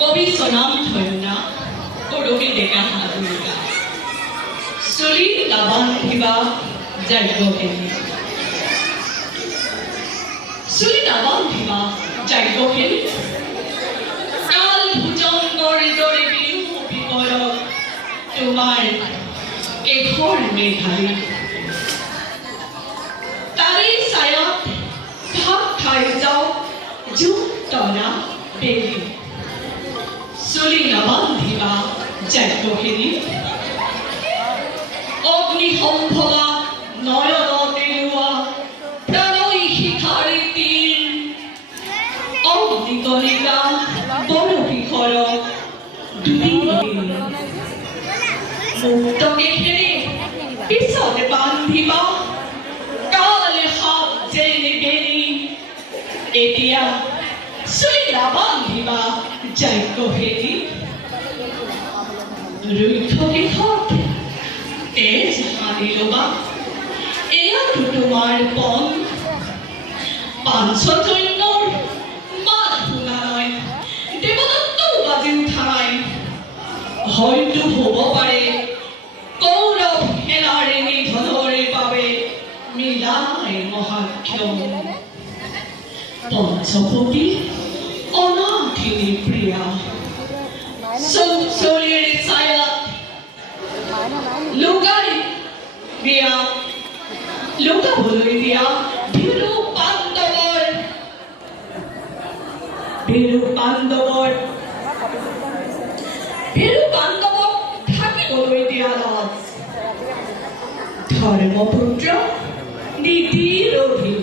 কবি সনাম ধন্যা পৰহি ডেকা হাজৰিকা চলি লাবান ভিবা যাজ্ঞকেলি চলি লাবান ভিবা যাজ্ঞকেলি কাল ভুজংগৰ দৰে বিহু বিপৰক তোমাৰ কেশৰ মেঘালী তাৰে ছায়াত ভাত খাই যাওঁ জোক তৰা বেলি চলি নাবান্ধিবা যাজ্ঞকেলি অগ্নিসম্ভৱা নয়নত এৰুৱা প্ৰাণই শিখাৰে তীৰ অগ্নিকণিকা বৰশিখৰ মুক্তকেশেৰে পিছতে বান্ধিবা কাল সাপ যেনে বেলি এতিয়া চলি নাবান্ধিবা যাজ্ঞকেলি ৰুক্ষ কেশত তেজ সানি ল'বা এয়াতো তোমাৰ পণ পাঞ্চজন্যৰ মাত শুনা নাই দেৱদত্তও বাজি উঠা নাই হয়তো হ'ব পাৰে কৌৰৱ সেনাৰে নিধনৰে বাবে মিলাই মহাক্ষম পঞ্চপতি অনাথিনী প্ৰিয়া চলিৰ ছায়াত লুকাবলৈ দিয়া ভীৰু পাণ্ডৱৰ থাকিবলৈ দিয়া লাজ ধৰ্মপুত্ৰ নীতিৰ অধীন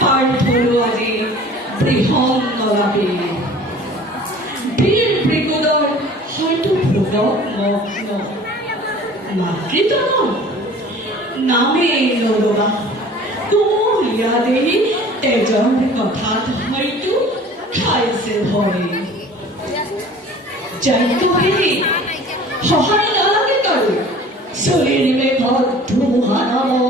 পাৰ্থৰো আজি বৃহৎ নলাবী বীৰ ভৃগুদৰ হয়তো ভোগক মগ্ন মাতৃতন নামে নলবা কুমলীয়া দেহি তেজৰ কথাত হয়তো খাইছে ভৰি যাজ্ঞকেলি সহায় নালাগে কাৰো চলিৰ মেঘত ধুমুহা নামৰ